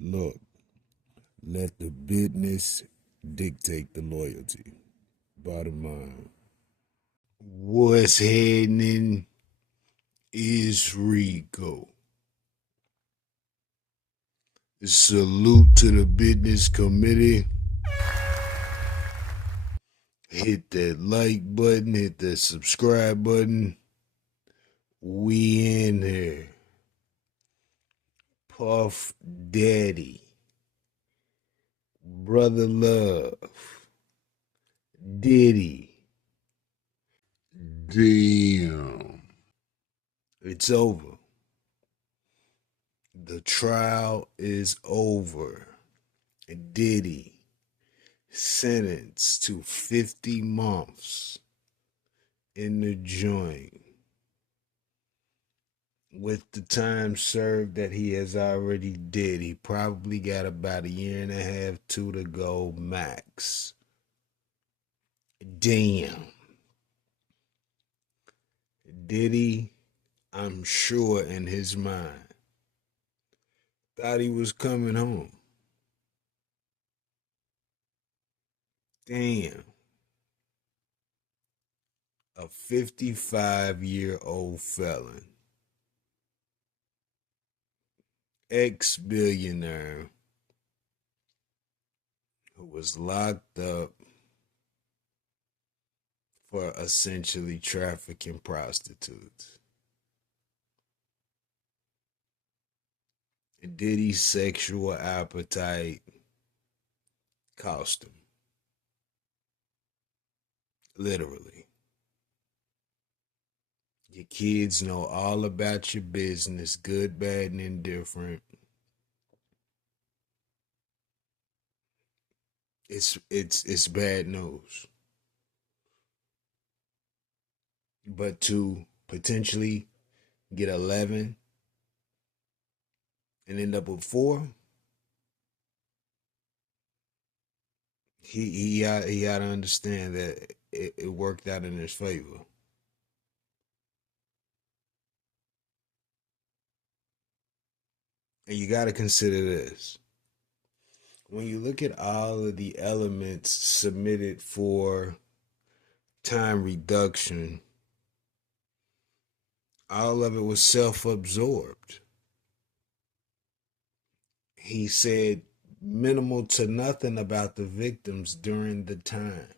Look, let the business dictate the loyalty. Bottom line. What's happening is Rico. Salute to the business committee. Hit that like button, hit that subscribe button. We in here. Puff Daddy. Brother Love. Diddy. Damn. It's over. The trial is over. Diddy sentenced to 50 months in the joint with the time served that he has already did. He probably got about a year and a half, two to go max. Damn. Diddy, I'm sure in his mind, thought he was coming home. Damn. A 55-year-old felon, ex-billionaire who was locked up for essentially trafficking prostitutes. Diddy's sexual appetite cost him. Literally. Your kids know all about your business, good, bad, and indifferent. It's bad news. But to potentially get 11 and end up with 4, he got to understand that it worked out in his favor. And you got to consider this. When you look at all of the elements submitted for time reduction, all of it was self-absorbed. He said minimal to nothing about the victims during the time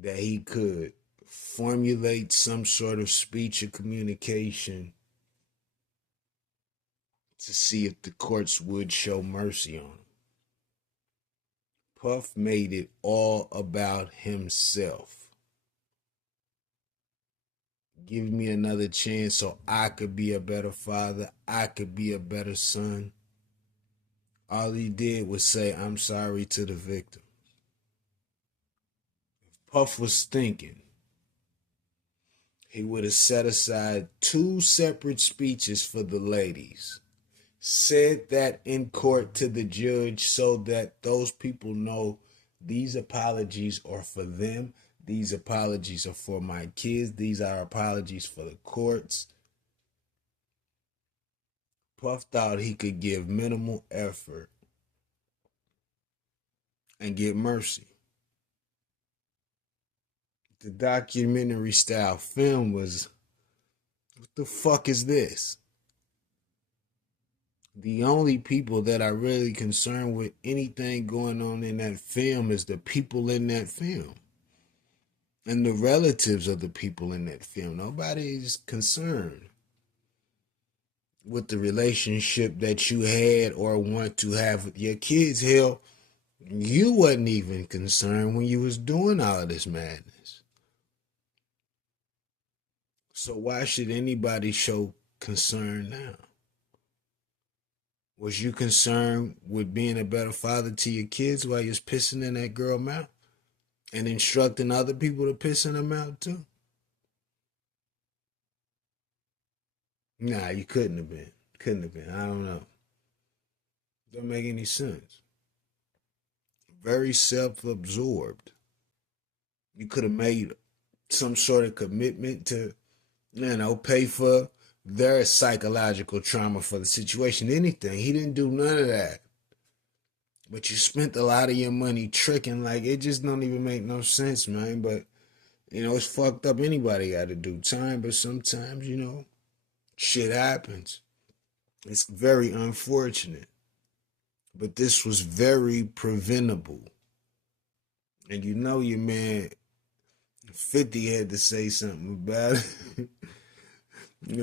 that he could formulate some sort of speech or communication to see if the courts would show mercy on him. Puff made it all about himself. Give me another chance so I could be a better father. I could be a better son. All he did was say, I'm sorry to the victim. If Puff was thinking, he would have set aside 2 separate speeches for the ladies. Said that in court to the judge so that those people know these apologies are for them. These apologies are for my kids. These are apologies for the courts. Puff thought he could give minimal effort and get mercy. The documentary style film was, what the fuck is this? The only people that are really concerned with anything going on in that film is the people in that film and the relatives of the people in that film. Nobody's concerned with the relationship that you had or want to have with your kids. Hell, you wasn't even concerned when you was doing all of this madness. So why should anybody show concern now? Was you concerned with being a better father to your kids while you're pissing in that girl mouth and instructing other people to piss in her mouth too? Nah, you couldn't have been. Couldn't have been. I don't know. Don't make any sense. Very self-absorbed. You could have made some sort of commitment to, pay for their psychological trauma for the situation, anything. He didn't do none of that. But you spent a lot of your money tricking. Like, it just don't even make no sense, man. But, it's fucked up. Anybody got to do time. But sometimes, shit happens. It's very unfortunate. But this was very preventable. And your man 50 had to say something about it.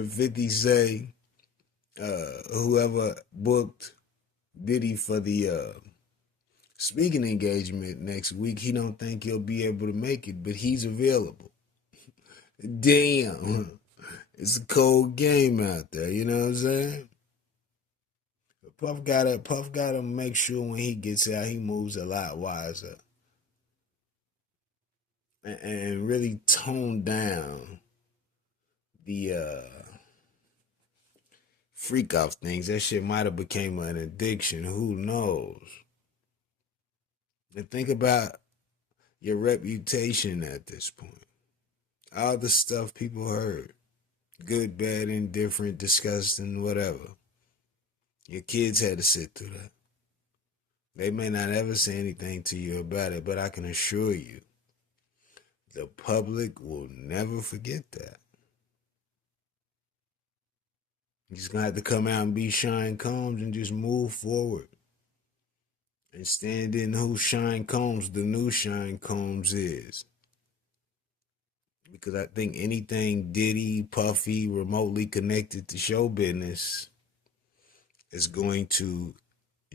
50 say, whoever booked Diddy for the speaking engagement next week, he don't think he'll be able to make it, but he's available. Damn. It's a cold game out there, you know what I'm saying? Puff gotta make sure when he gets out he moves a lot wiser. And really tone down the freak off things. That shit might have became an addiction. Who knows? And think about your reputation at this point. All the stuff people heard. Good, bad, indifferent, disgusting, whatever. Your kids had to sit through that. They may not ever say anything to you about it, but I can assure you, the public will never forget that. You're just going to have to come out and be Shine Combs and just move forward. And stand in who Shine Combs, the new Shine Combs is. Because I think anything Diddy, Puffy, remotely connected to show business is going to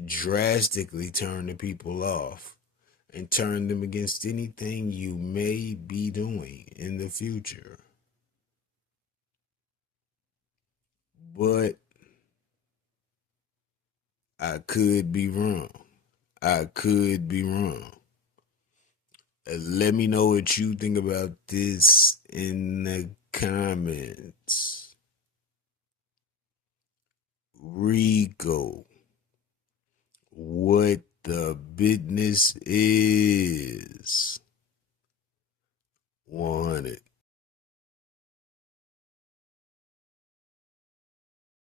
drastically turn the people off and turn them against anything you may be doing in the future. But I could be wrong. I could be wrong. Let me know what you think about this in the comments. Rico, what the business is. 100.